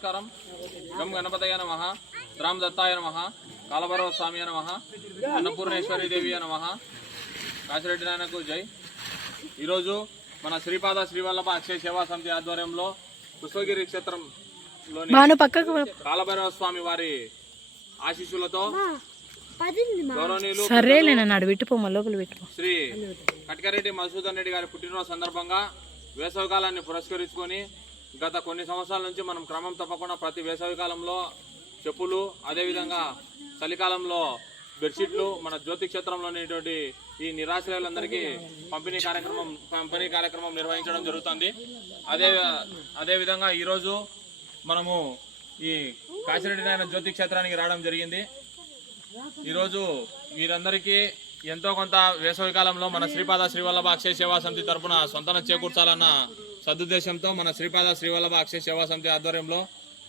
నమస్కారం. గం గణపతయ నమ. రామ్ దత్తాయ నమ. కాలభైరవ స్వామి నమ. అన్నపూర్ణేశ్వరి దేవి నమ. కాశిరెడ్డి నాయనకు జై. ఈరోజు మన శ్రీపాద శ్రీవల్లభ అక్షయ సేవా సమితి ఆధ్వర్యంలో పుష్పగిరి క్షేత్రంలోని కాలభైరవ స్వామి వారి ఆశీస్సులతో గౌరవనీయులు సరేలే నన్ను అడు పెట్టుపో లోపల పెట్టుకో శ్రీ కటికారెడ్డి మధుసూదన్ రెడ్డి గారి పుట్టినరోజు సందర్భంగా వేసవికాలాన్ని పురస్కరించుకొని గత కొన్ని సంవత్సరాల నుంచి మనం క్రమం తప్పకుండా ప్రతి వేసవికాలంలో చెప్పులు అదేవిధంగా చలికాలంలో బెడ్షీట్లు మన జ్యోతి క్షేత్రంలోనేటువంటి ఈ నిరాశ్రయులందరికీ పంపిణీ కార్యక్రమం పంపిణీ కార్యక్రమం నిర్వహించడం జరుగుతుంది. అదే అదేవిధంగా ఈరోజు మనము ఈ కాశిరెడ్డి నాయన జ్యోతి క్షేత్రానికి రావడం జరిగింది. ఈరోజు వీరందరికీ ఎంతో కొంత వేసవి కాలంలో మన శ్రీపాద శ్రీవల్లభ అక్షయ సేవా సమితి తరపున సొంతన చేకూర్చాలన్న సదుద్దేశంతో మన శ్రీపాద శ్రీవల్లభ అక్షయ సేవా సమితి ఆధ్వర్యంలో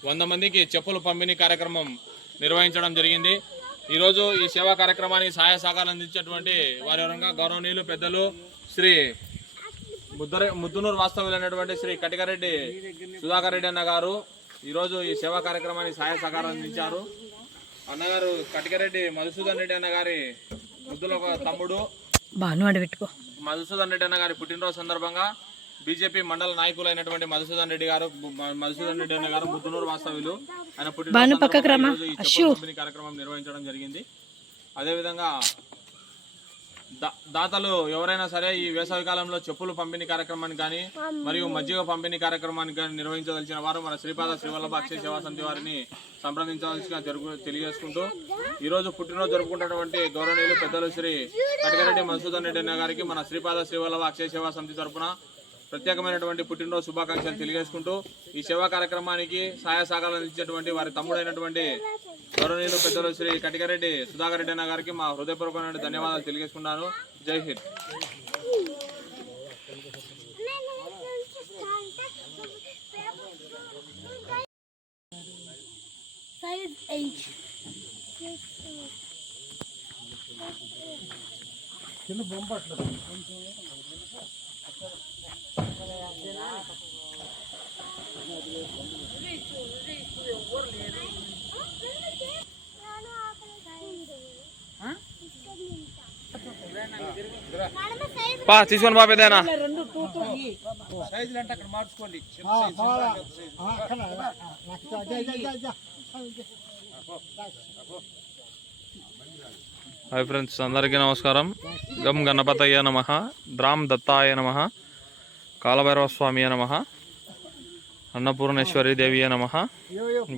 వంద మందికి చెప్పులు పంపిణీ కార్యక్రమం నిర్వహించడం జరిగింది. ఈరోజు ఈ సేవా కార్యక్రమానికి సహాయ సహకారం అందించేటువంటి వారి వరంగా గౌరవనీయులు పెద్దలు శ్రీ ముద్దర ముద్దునూరు వాస్తవ్యులైనటువంటి శ్రీ కటికారెడ్డి సుధాకర్ రెడ్డి అన్న గారు ఈరోజు ఈ సేవా కార్యక్రమానికి సహాయ సహకారం అందించారు. అన్నగారు కటికరెడ్డి మధుసూదన్ రెడ్డి అన్న గారి ముద్దుల ఒక తమ్ముడు మధుసూదన్ రెడ్డి అన్న గారి పుట్టినరోజు సందర్భంగా బీజేపీ మండల నాయకులైనటువంటి మధుసూదన్ రెడ్డి గారు మధుసూదన్ రెడ్డి అన్న గారు ముద్దునూరు వాస్తవ్యులు. ఆయన ఈరోజు పంపిణీ కార్యక్రమం నిర్వహించడం జరిగింది. అదేవిధంగా దాతలు ఎవరైనా సరే ఈ వేసవి కాలంలో చెప్పులు పంపిణీ కార్యక్రమాన్ని కానీ మరియు మజ్జిగ పంపిణీ కార్యక్రమాన్ని కానీ నిర్వహించదలిచిన వారు మన శ్రీపాద శ్రీవల్లభ అక్షయ సేవా సమితి వారిని సంప్రదించవలసిగా జరుగు తెలియజేసుకుంటూ ఈ రోజు పుట్టినరోజు జరుపుకుంటున్నటువంటి గౌరవనీయులు పెద్దలు శ్రీ కటికరెడ్డి మధుసూదన్ రెడ్డి అన్న గారికి మన శ్రీపాద శ్రీవల్లభ అక్షయ సేవా సమితి తరపున ప్రత్యేకమైనటువంటి పుట్టినరోజు శుభాకాంక్షలు తెలియజేసుకుంటూ ఈ సేవా కార్యక్రమానికి సహాయ సహకారాలు వారి తమ్ముడైనటువంటి గౌరవనీయులు పెద్దలు శ్రీ కటికారెడ్డి సుధాకర్ రెడ్డి అన్న గారికి మా హృదయపూర్వకమైన ధన్యవాదాలు తెలియజేసుకున్నాను జై హింద్ Size 8. పా తీసుకొని బా పెద్దనా హాయ్ ఫ్రెండ్స్ అందరికీ నమస్కారం. గం గణపతయ్య నమ రామ్ దత్తాయ నమ కాలభైరవస్వామి నమ అన్నపూర్ణేశ్వరి దేవి నమ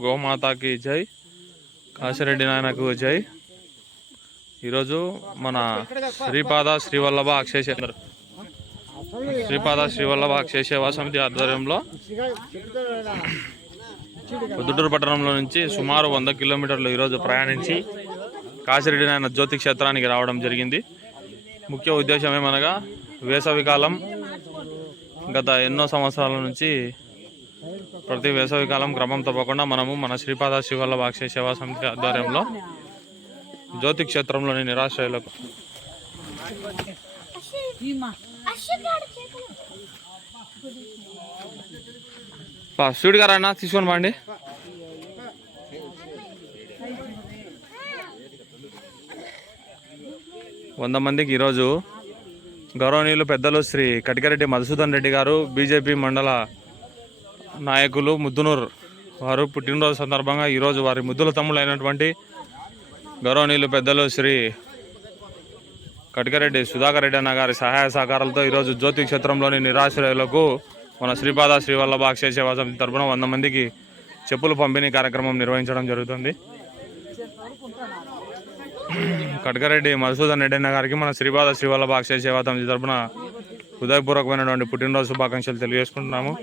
గోమాతాకి జై కాశిరెడ్డి నాయనకు జై. ఈరోజు మన శ్రీపాద శ్రీవల్లభ అక్షయ శ్రీపాద శ్రీవల్లభ అక్షయసేవా సమితి ఆధ్వర్యంలో పొద్దుటూరు పట్టణంలో నుంచి సుమారు వంద కిలోమీటర్లు ఈరోజు ప్రయాణించి కాశిరెడ్డి నాయన జ్యోతి క్షేత్రానికి రావడం జరిగింది. ముఖ్య ఉద్దేశం ఏమనగా వేసవికాలం గత ఎన్నో సంవత్సరాల నుంచి ప్రతి వేసవికాలం క్రమం తప్పకుండా మనము మన శ్రీపాద శివల్లభ అక్షయ సేవా సమితి ఆధ్వర్యంలో జ్యోతి క్షేత్రంలోని నిరాశ్రయులకు గారు అన్న తీసుకొని బాండి వంద మందికి ఈరోజు గౌరవనీయులు పెద్దలు శ్రీ కటికరెడ్డి మధుసూదన్ రెడ్డి గారు బీజేపీ మండల నాయకులు ముద్దునూరు వారు పుట్టినరోజు సందర్భంగా ఈరోజు వారి ముద్దుల తమ్ముడైనటువంటి గౌరవనీయులు పెద్దలు శ్రీ కటికరెడ్డి సుధాకర్ రెడ్డి అన్న గారి సహాయ సహకారాలతో ఈరోజు జ్యోతి క్షేత్రంలోని నిరాశ్రయులకు మన శ్రీపాద శ్రీవల్లభ అక్షయ సేవా సమితి తరపున వంద మందికి చెప్పులు పంపిణీ కార్యక్రమం నిర్వహించడం జరుగుతుంది. కటకరెడ్డి మధుసూదన్ రెడ్డి అన్న గారికి మన శ్రీపాద శ్రీవల్లభ అక్షయ సేవా సమితి తరపున హృదయపూర్వకమైనటువంటి పుట్టినరోజు శుభాకాంక్షలు తెలియజేసుకుంటున్నాము.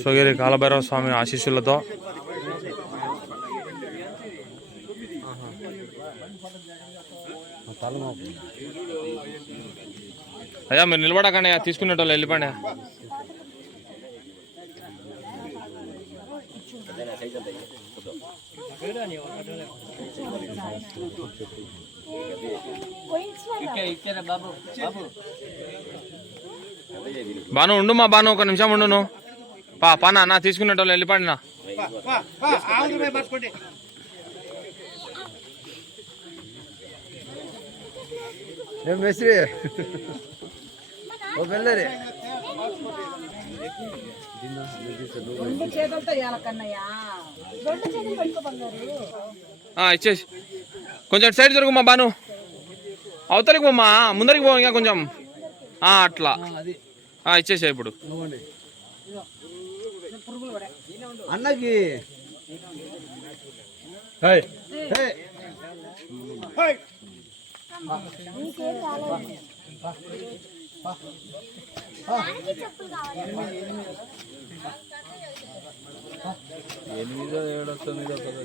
స్వగిరి కాలభైరవ స్వామి ఆశీస్సులతో అయ్యా మీరు నిలబడకండి తీసుకునేటోళ్ళు వెళ్ళిపోండి. బాను ఉండు మా బాను ఒక నిమిషం ఉండు నువ్వు. పా పానా నా తీసుకునేటోళ్ళు వెళ్ళిపోండి నా. ఏం మేస్త్రి? ఓ వెళ్ళరే రెండు చేతులు పెట్టుకో బంగారు. ఆ, ఇచ్చేసి. కొంచెం సైడ్ జరుగు మా బాను. అవతలికి పోమ్మా. ముందరికి పో ఇంకా కొంచెం. ఆ, అట్లా. ఆ, ఇచ్చేసే ఇప్పుడు. అన్నకి. హే నీకేం కాలేదు దానికి చెప్పులు కావాలి ఎనిమిదో ఏడో తొమ్మిదో పదో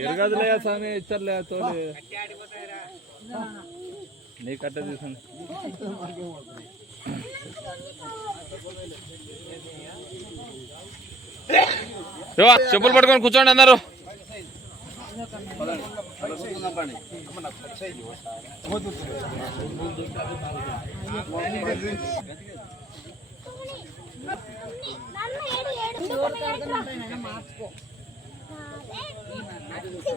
ఎరగదులే స్వామి ఇచ్చర్లే తోడు నీ కట్ట తీసుకుని చెప్పులు పట్టుకొని కూర్చోండి అందరూ. నన్ను ఏడు ఏడు ఇంకొకరిని ఏడురా. అరే వాటేసి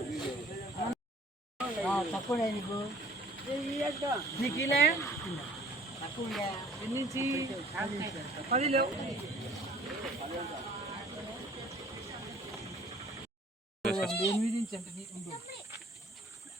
వాటేవా